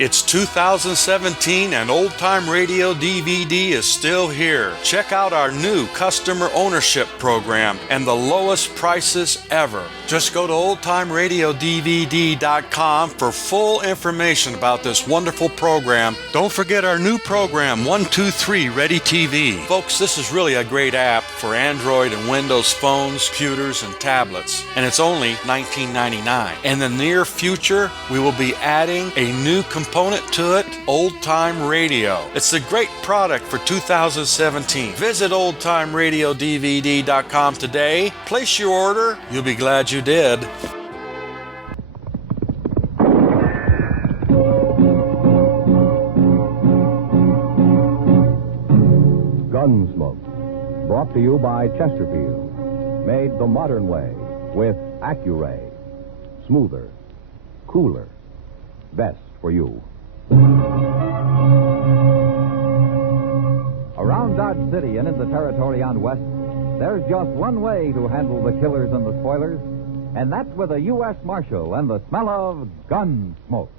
It's 2017 and Old Time Radio DVD is still here. Check out our new customer ownership program and the lowest prices ever. Just go to oldtimeradiodvd.com for full information about this wonderful program. Don't forget our new program, 123 Ready TV. Folks, this is really a great app for Android and Windows phones, computers, and tablets. And it's only $19.99. In the near future, we will be adding a new component to it, Old Time Radio. It's a great product for 2017. Visit oldtimeradiodvd.com today. Place your order. You'll be glad you did. Gunsmoke, brought to you by Chesterfield. Made the modern way with Accuray. Smoother, cooler, best for you. Around Dodge City and in the territory on West, there's just one way to handle the killers and the spoilers, and that's with a U.S. Marshal and the smell of gun smoke.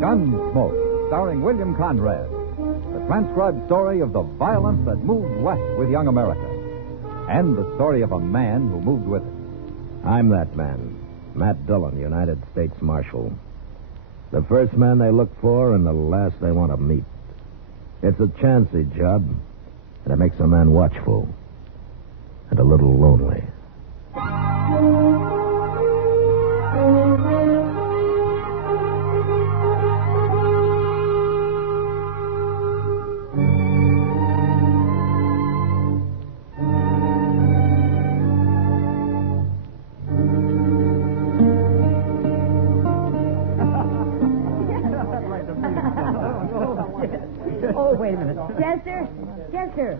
Gunsmoke, starring William Conrad. The transcribed story of the violence that moved west with young America. And the story of a man who moved with it. I'm that man, Matt Dillon, United States Marshal. The first man they look for and the last they want to meet. It's a chancy job, and it makes a man watchful and a little lonely. Oh, wait a minute. Chester? Chester.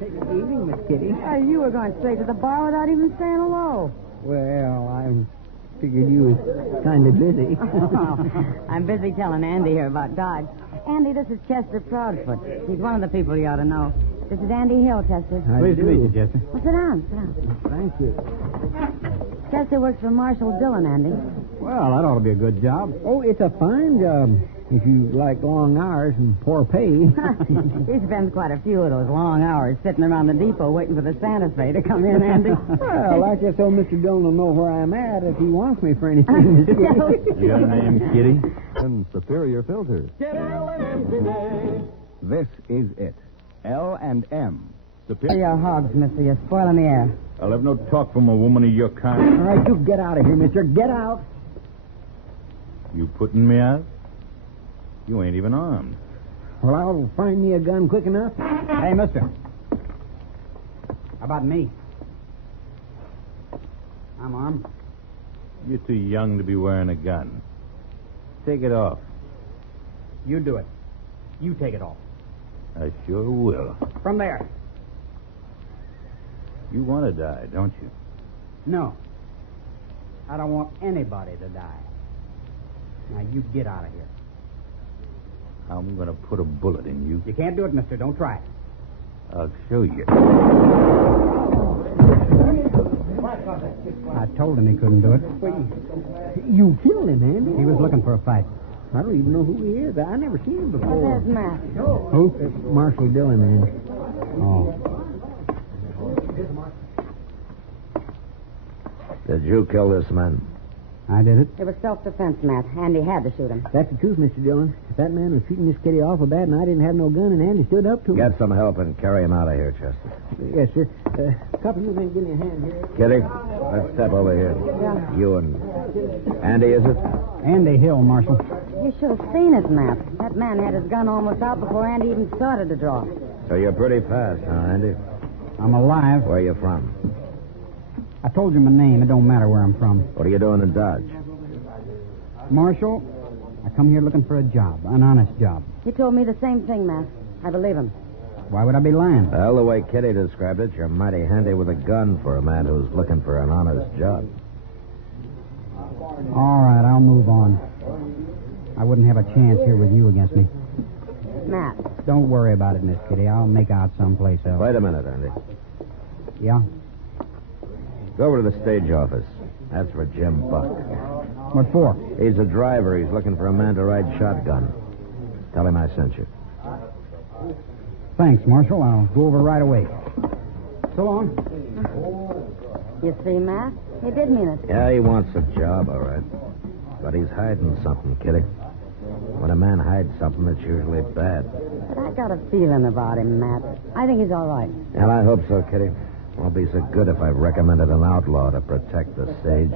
Good evening, Miss Kitty. You were going straight to the bar without even saying hello. Well, I figured you was kind of busy. I'm busy telling Andy here about Dodge. Andy, this is Chester Proudfoot. He's one of the people you ought to know. This is Andy Hill, Chester. Pleased to meet you, Chester. Well, sit down, sit down. Thank you. Chester works for Marshal Dillon, Andy. Well, that ought to be a good job. Oh, it's a fine job if you like long hours and poor pay. He spends quite a few of those long hours sitting around the depot waiting for the Santa Fe to come in, Andy. Well, I just so Mr. Dillon will know where I'm at if he wants me for anything. Miss Kitty. Your name, Kitty? And Superior Filters. Get L&M today. This is it. L&M. Your hogs, mister. You're spoiling the air. I'll have no talk from a woman of your kind. All right, you get out of here, mister. Get out. You putting me out? You ain't even armed. Well, I'll find me a gun quick enough. Hey, mister. How about me? I'm armed. You're too young to be wearing a gun. Take it off. You do it. You take it off. I sure will. From there. You want to die, don't you? No. I don't want anybody to die. Now, you get out of here. I'm going to put a bullet in you. You can't do it, mister. Don't try it. I'll show you. I told him he couldn't do it. You killed him, Andy. He was looking for a fight. I don't even know who he is. I never seen him Well, before. there's Matt. Who? Marshal Dillon, Andy. Oh. Did you kill this man? I did it. It was self-defense, Matt. Andy had to shoot him. That's the truth, Mr. Dillon. If that man was shooting this kitty awful bad and I didn't have no gun and Andy stood up to him. Get some help and carry him out of here, Chester. Yes, sir. Couple of you men give me a hand here. Kitty, let's step over here. Yeah. You and Andy, is it? Andy Hill, Marshal. You should have seen it, Matt. That man had his gun almost out before Andy even started to draw. So you're pretty fast, huh, Andy? I'm alive. Where you from? I told you my name. It don't matter where I'm from. What are you doing in Dodge? Marshal, I come here looking for a job, an honest job. He told me the same thing, Matt. I believe him. Why would I be lying? Well, the way Kitty described it, you're mighty handy with a gun for a man who's looking for an honest job. All right, I'll move on. I wouldn't have a chance here with you against me. Matt. Don't worry about it, Miss Kitty. I'll make out someplace else. Wait a minute, Andy. Yeah? Go over to the stage office. That's for Jim Buck. What for? He's a driver. He's looking for a man to ride shotgun. Tell him I sent you. Thanks, Marshal. I'll go over right away. So long. You see, Matt? He did mean it. Yeah, he wants a job, all right. But he's hiding something, Kitty. When a man hides something, it's usually bad. But I got a feeling about him, Matt. I think he's all right. And I hope so, Kitty. Won't be so good if I've recommended an outlaw to protect the stage.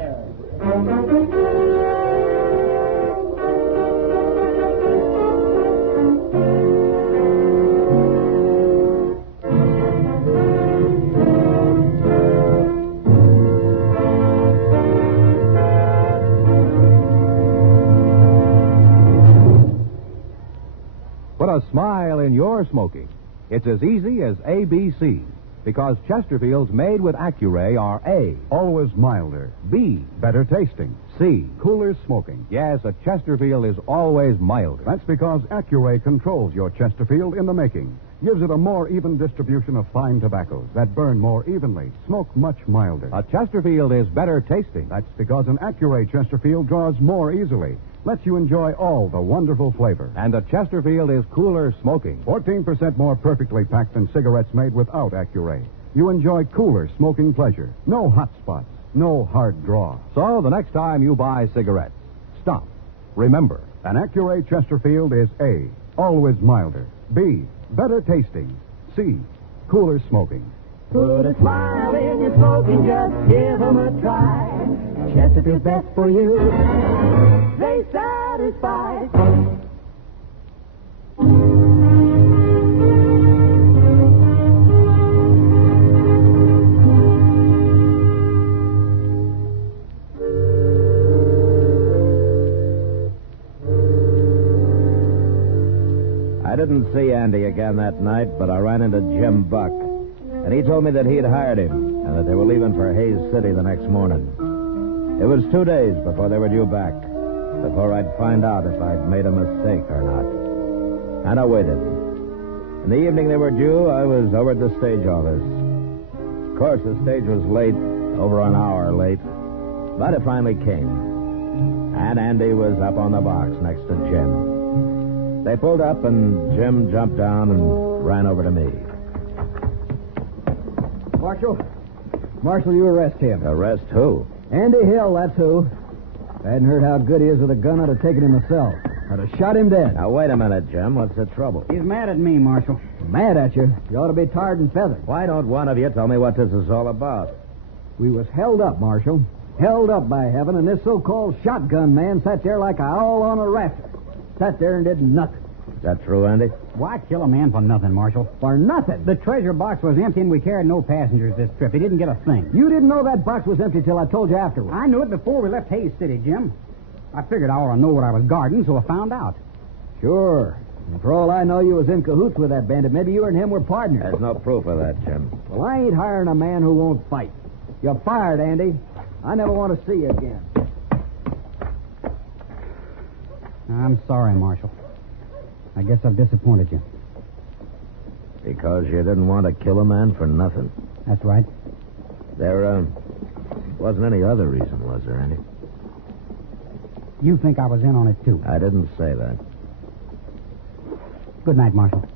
Put a smile in your smoking. It's as easy as ABC. Because Chesterfields made with Accuray are A, always milder. B, better tasting. C, cooler smoking. Yes, a Chesterfield is always milder. That's because Accuray controls your Chesterfield in the making. Gives it a more even distribution of fine tobaccos that burn more evenly, smoke much milder. A Chesterfield is better tasting. That's because an Accuray Chesterfield draws more easily, lets you enjoy all the wonderful flavor. And a Chesterfield is cooler smoking. 14% more perfectly packed than cigarettes made without Accuray. You enjoy cooler smoking pleasure. No hot spots, no hard draw. So the next time you buy cigarettes, stop. Remember, An Accuray Chesterfield is A, always milder. B, better tasting. C, cooler smoking. Put a smile in your smoking, just give 'em a try. Chesterfield's best for you. They satisfy. I didn't see Andy again that night, but I ran into Jim Buck. And he told me that he'd hired him and that they were leaving for Hayes City the next morning. It was 2 days before they were due back, before I'd find out if I'd made a mistake or not. And I waited. In the evening they were due, I was over at the stage office. Of course, the stage was late, over an hour late, but it finally came. And Andy was up on the box next to Jim. They pulled up, and Jim jumped down and ran over to me. Marshal, you arrest him. Arrest who? Andy Hill, that's who. If I hadn't heard how good he is with a gun, I'd have taken him myself. I'd have shot him dead. Now, wait a minute, Jim. What's the trouble? He's mad at me, Marshal. Mad at you? You ought to be tarred and feathered. Why don't one of you tell me what this is all about? We was held up, Marshal. Held up by heaven, and this so-called shotgun man sat there like a owl on a rafter. Sat there and did nothing. Is that true, Andy? Why kill a man for nothing, Marshal? For nothing. The treasure box was empty and we carried no passengers this trip. He didn't get a thing. You didn't know that box was empty till I told you afterwards. I knew it before we left Hayes City, Jim. I figured I ought to know what I was guarding, so I found out. Sure. And for all I know, you was in cahoots with that bandit. Maybe you and him were partners. There's no proof of that, Jim. Well, I ain't hiring a man who won't fight. You're fired, Andy. I never want to see you again. I'm sorry, Marshal. I guess I've disappointed you. Because you didn't want to kill a man for nothing. That's right. There, wasn't any other reason, was there, Andy? You think I was in on it, too. I didn't say that. Good night, Marshal.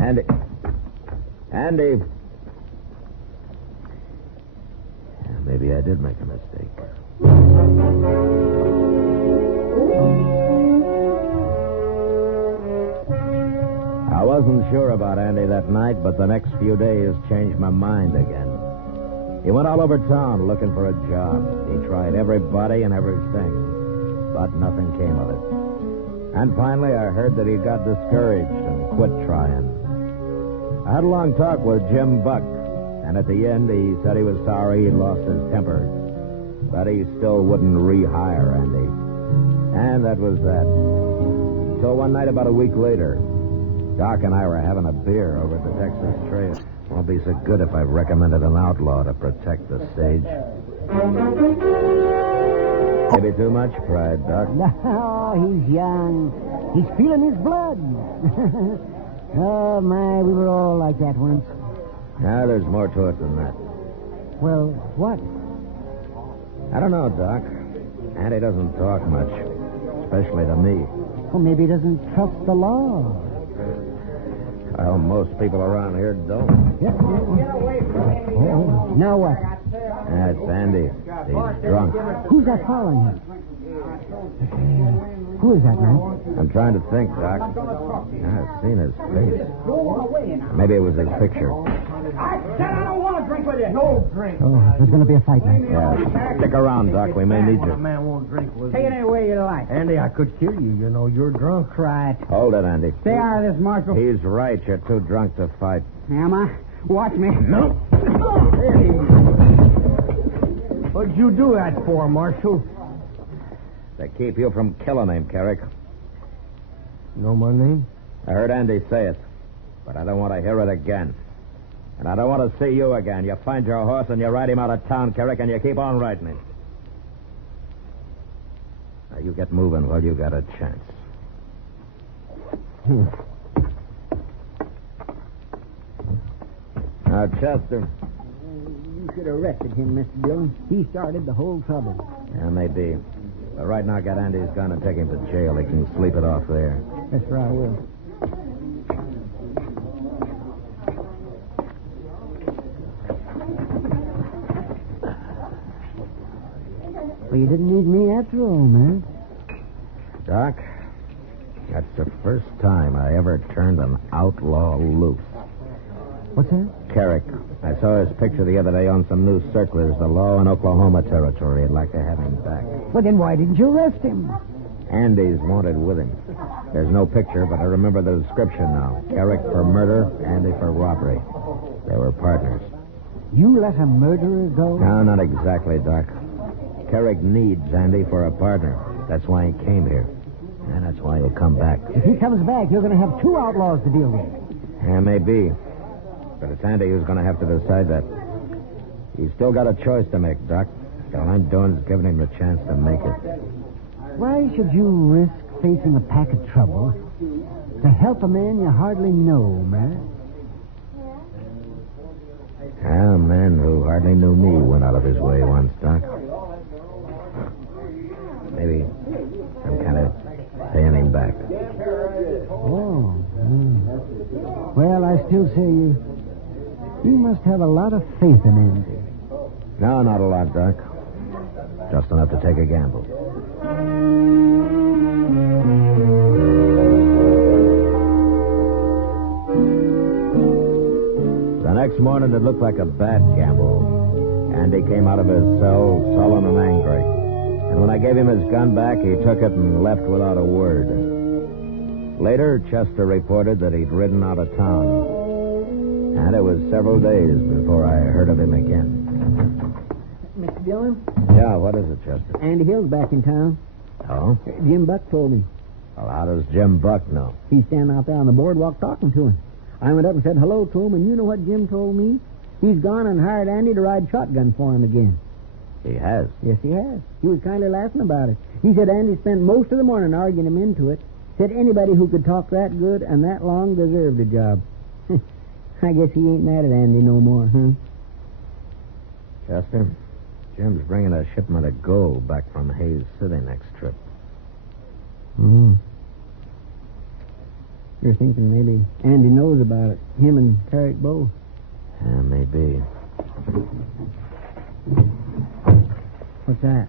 Andy. Andy. Yeah, maybe I did make a mistake. I wasn't sure about Andy that night, but the next few days changed my mind again. He went all over town looking for a job. He tried everybody and everything, but nothing came of it. And finally, I heard that he got discouraged and quit trying. I had a long talk with Jim Buck, and at the end, he said he was sorry he'd lost his temper, but he still wouldn't rehire Andy. And that was that. So one night, about a week later, Doc and I were having a beer over at the Texas Trail. Won't be so good if I recommended an outlaw to protect the stage. Maybe too much pride, Doc. No, he's young. He's feeling his blood. Oh, my, we were all like that once. Now, there's more to it than that. Well, what? I don't know, Doc. Andy doesn't talk much, especially to me. Well, maybe he doesn't trust the law. Well, most people around here don't. Yeah. Oh, now what? That's Andy. He's drunk. Who's that following him? Who is that, man? I'm trying to think, Doc. I've seen his face. Maybe it was his picture. I said I don't want to drink with you. No drink. Oh, there's going to be a fight now. Yeah. Stick around, Doc. We may need you. Man won't drink with Take it any way you like. Andy, I could kill you. You know, you're drunk. Right. Hold it, Andy. Stay out of this, Marshal. He's right. You're too drunk to fight. Am I? Watch me. No. What'd you do that for, Marshal? To keep you from killing him, Carrick. Know my name? I heard Andy say it, but I don't want to hear it again. And I don't want to see you again. You find your horse and you ride him out of town, Carrick, and you keep on riding him. Now, you get moving while you got a chance. Now, Chester. You should have arrested him, Mr. Dillon. He started the whole trouble. Yeah, maybe. But right now, get Andy's gun and take him to jail. He can sleep it off there. That's where I will. Well, you didn't need me after all, man. Doc, that's the first time I ever turned an outlaw loose. What's that? Carrick. I saw his picture the other day on some news circulars. The law in Oklahoma Territory. I'd like to have him back. Well, then why didn't you arrest him? Andy's wanted with him. There's no picture, but I remember the description now. Carrick for murder, Andy for robbery. They were partners. You let a murderer go? No, not exactly, Doc. Carrick needs Andy for a partner. That's why he came here. And that's why he'll come back. If he comes back, you're going to have two outlaws to deal with. Yeah, maybe. But it's Andy who's going to have to decide that. He's still got a choice to make, Doc. All I'm doing is giving him the chance to make it. Why should you risk facing a pack of trouble to help a man you hardly know, man? A man who hardly knew me went out of his way once, Doc. Maybe I'm kind of paying him back. Oh. Well, I still say you must have a lot of faith in Andy. No, not a lot, Doc. Just enough to take a gamble. The next morning, it looked like a bad gamble. Andy came out of his cell sullen and angry. And when I gave him his gun back, he took it and left without a word. Later, Chester reported that he'd ridden out of town. And it was several days before I heard of him again. Mr. Dillon? Yeah, what is it, Chester? Andy Hill's back in town. Oh? Jim Buck told me. Well, how does Jim Buck know? He's standing out there on the boardwalk talking to him. I went up and said hello to him, and you know what Jim told me? He's gone and hired Andy to ride shotgun for him again. He has? Yes, he has. He was kindly laughing about it. He said Andy spent most of the morning arguing him into it. Said anybody who could talk that good and that long deserved a job. I guess he ain't mad at Andy no more, huh? Chester, Jim's bringing a shipment of gold back from Hayes City next trip. You're thinking maybe Andy knows about it. Him and Carrick both. Yeah, maybe. What's that?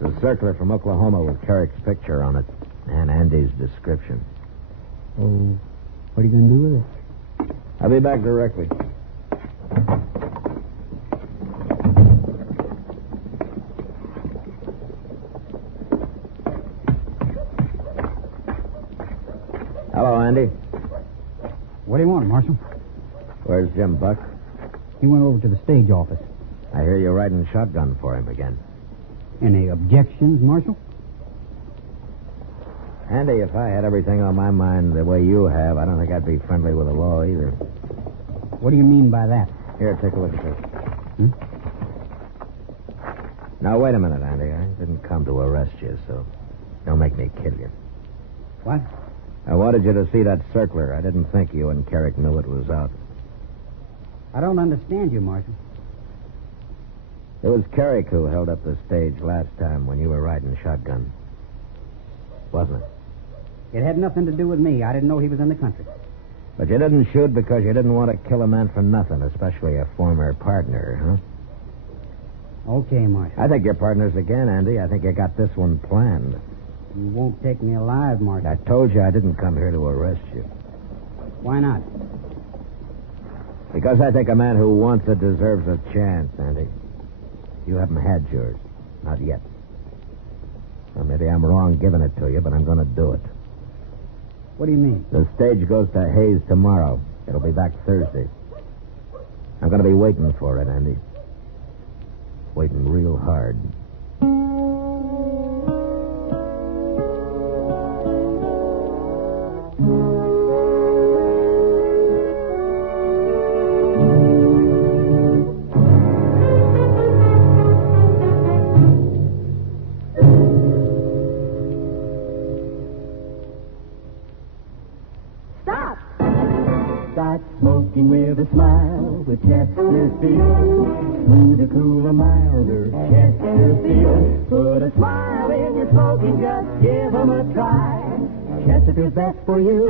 It's a circular from Oklahoma with Carrick's picture on it and Andy's description. Oh, what are you going to do with it? I'll be back directly. Hello, Andy. What do you want, Marshal? Where's Jim Buck? He went over to the stage office. I hear you're riding shotgun for him again. Any objections, Marshal? Andy, if I had everything on my mind the way you have, I don't think I'd be friendly with the law either. What do you mean by that? Here, take a look at this. Now, wait a minute, Andy. I didn't come to arrest you, so don't make me kill you. What? I wanted you to see that circler. I didn't think you and Carrick knew it was out. I don't understand you, Marshal. It was Carrick who held up the stage last time when you were riding shotgun. Wasn't it? It had nothing to do with me. I didn't know he was in the country. But you didn't shoot because you didn't want to kill a man for nothing, especially a former partner, huh? Okay, Marshal. I think you're partners again, Andy. I think you got this one planned. You won't take me alive, Marshal. I told you I didn't come here to arrest you. Why not? Because I think a man who wants it deserves a chance, Andy. You haven't had yours. Not yet. Well, maybe I'm wrong giving it to you, but I'm going to do it. What do you mean? The stage goes to Hayes tomorrow. It'll be back Thursday. I'm going to be waiting for it, Andy. Waiting real hard. Start smoking with a smile with Chesterfield. Smoother, cooler, milder Chesterfield. Put a smile in your smoking, just give 'em a try. Chesterfield's best for you.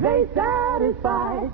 They satisfy.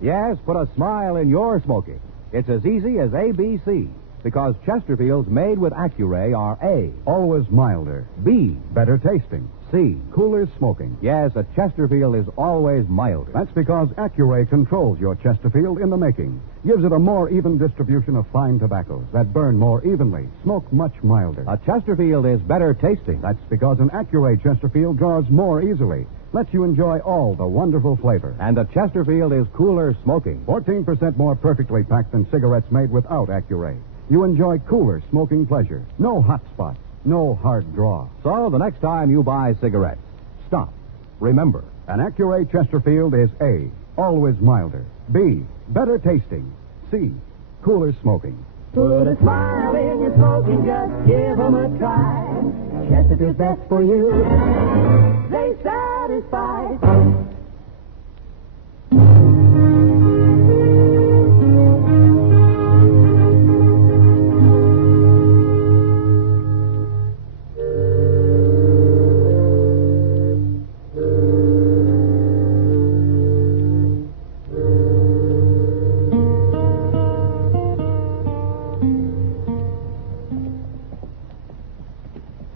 Yes, put a smile in your smoking. It's as easy as ABC. Because Chesterfields made with Accuray are A, Always milder. B, Better tasting. C. Cooler smoking. Yes, a Chesterfield is always milder. That's because Accuray controls your Chesterfield in the making. Gives it a more even distribution of fine tobaccos that burn more evenly, smoke much milder. A Chesterfield is better tasting. That's because an Accuray Chesterfield draws more easily. Lets you enjoy all the wonderful flavor. And a Chesterfield is cooler smoking. 14% more perfectly packed than cigarettes made without Accuray. You enjoy cooler smoking pleasure. No hot spots. No hard draw. So the next time you buy cigarettes, stop. Remember, An Accuray Chesterfield is A, always milder. B, better tasting. C, cooler smoking. Put a smile in your smoking, just give 'em a try. Chesterfield's best for you. They satisfy.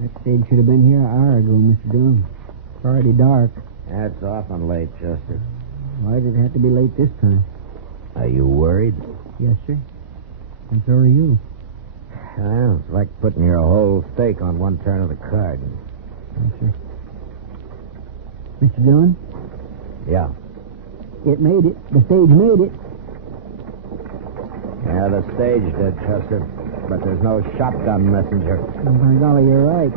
That stage should have been here an hour ago, Mr. Dillon. It's already dark. That's often late, Chester. Why did it have to be late this time? Are you worried? Yes, sir. And so are you. Well, it's like putting your whole stake on one turn of the card. Yes, sir. Mr. Dillon, Yeah. it made it. The stage made it. Yeah, the stage did, Chester. But there's no shotgun messenger. Oh, by golly, you're right.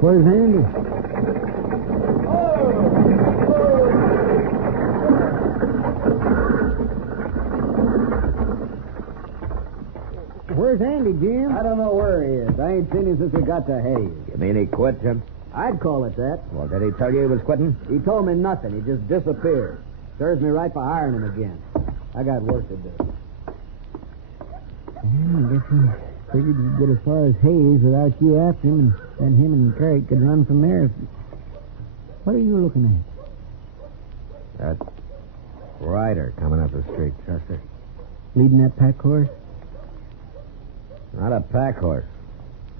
Where's Andy? Where's Andy, Jim? I don't know where he is. I ain't seen him since we got to Hayes. You mean he quit, Jim? I'd call it that. Well, did he tell you he was quitting? He told me nothing. He just disappeared. Serves me right for hiring him again. I got work to do. Yeah, I guess he figured he'd get as far as Hayes without you after him, and then him and Carrick could run from there. What are you looking at? That rider coming up the street, Chester. Leading that pack horse? Not a pack horse.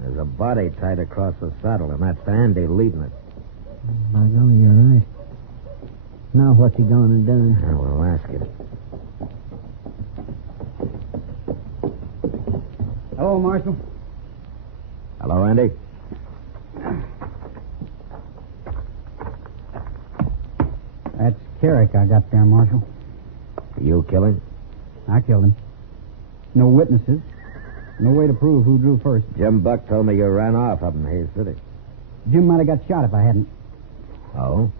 There's a body tied across the saddle, and that's Andy leading it. By golly, you're right. Now what's he gone and done? I will ask him. Hello, Marshal. Hello, Andy? That's Carrick I got there, Marshal. You kill him? I killed him. No witnesses. No way to prove who drew first. Jim Buck told me you ran off up in Hayes City. Jim might have got shot if I hadn't. Oh?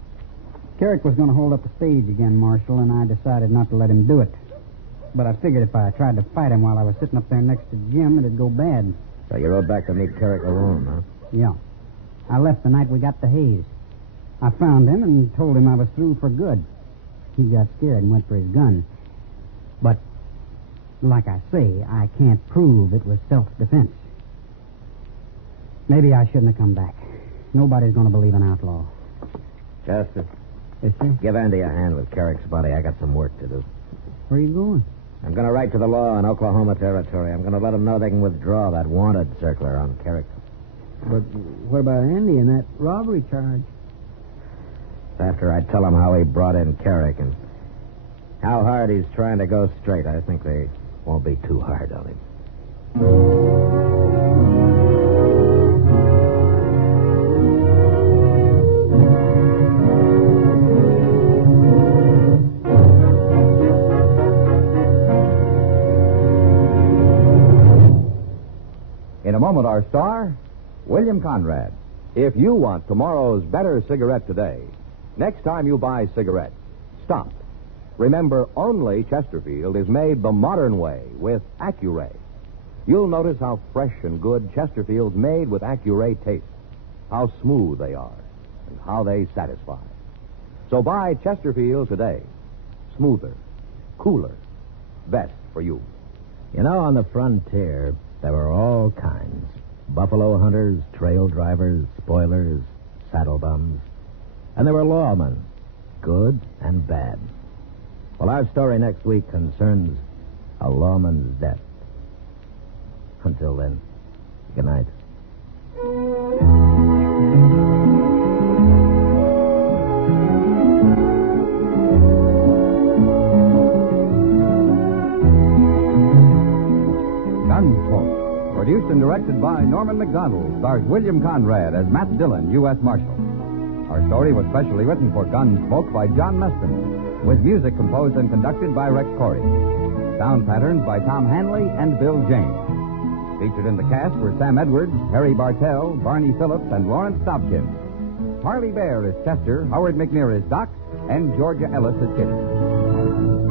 Carrick was going to hold up the stage again, Marshal, and I decided not to let him do it. But I figured if I tried to fight him while I was sitting up there next to Jim, it'd go bad. So you rode back to meet Carrick alone, huh? Yeah. I left the night we got the haze. I found him and told him I was through for good. He got scared and went for his gun. But, like I say, I can't prove it was self-defense. Maybe I shouldn't have come back. Nobody's going to believe an outlaw. Chester, Yes, sir? give Andy a hand with Carrick's body. I got some work to do. Where are you going? I'm going to write to the law in Oklahoma Territory. I'm going to let them know they can withdraw that wanted circular on Carrick. But what about Andy and that robbery charge? After I tell them how he brought in Carrick and how hard he's trying to go straight, I think they won't be too hard on him. In a moment, our star, William Conrad. If you want tomorrow's better cigarette today, next time you buy cigarettes, stop. Remember, only Chesterfield is made the modern way with Accuray. You'll notice how fresh and good Chesterfield's made with Accuray taste, how smooth they are, and how they satisfy. So buy Chesterfield today. Smoother, cooler, best for you. You know, on the frontier, there were all kinds. Buffalo hunters, trail drivers, spoilers, saddle bums. And there were lawmen, good and bad. Well, our story next week concerns a lawman's death. Until then, good night. Gunsmoke, produced and directed by Norman McDonald, stars William Conrad as Matt Dillon, U.S. Marshal. Our story was specially written for Gunsmoke by John Meston, with music composed and conducted by Rex Corey. Sound patterns by Tom Hanley and Bill James. Featured in the cast were Sam Edwards, Harry Bartell, Barney Phillips, and Lawrence Dobkin. Harley Bear is Chester, Howard McNear is Doc, and Georgia Ellis is Kitty.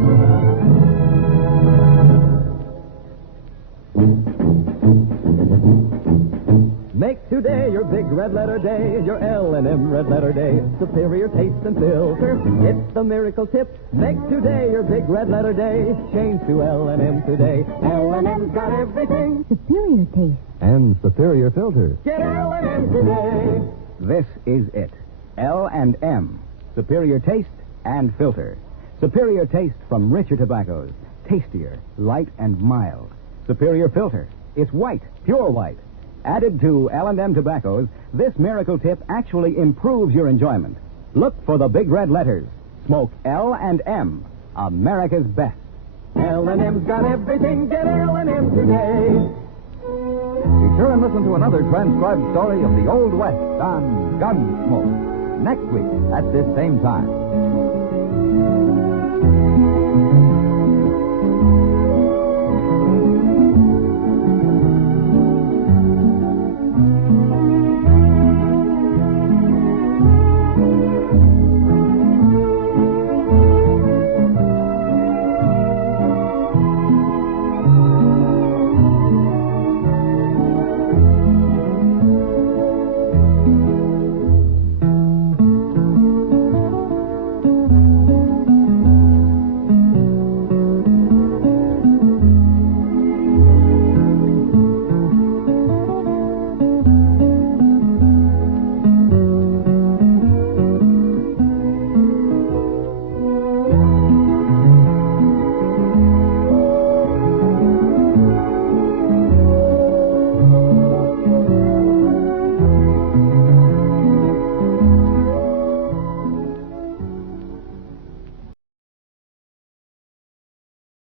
Make today your big red letter day, your L&M red letter day. Superior taste and filter, it's the miracle tip. Make today your big red letter day. Change to L&M today. L&M's got everything. Superior taste. And superior filters. Get L&M today. This is it. L&M. Superior taste and filter. Superior taste from richer tobaccos. Tastier, light and mild. Superior filter. It's white, pure white. Added to L&M tobaccos, this miracle tip actually improves your enjoyment. Look for the big red letters. Smoke L&M, America's best. L&M's got everything. Get L&M today. Be sure and listen to another transcribed story of the Old West on Gunsmoke next week at this same time.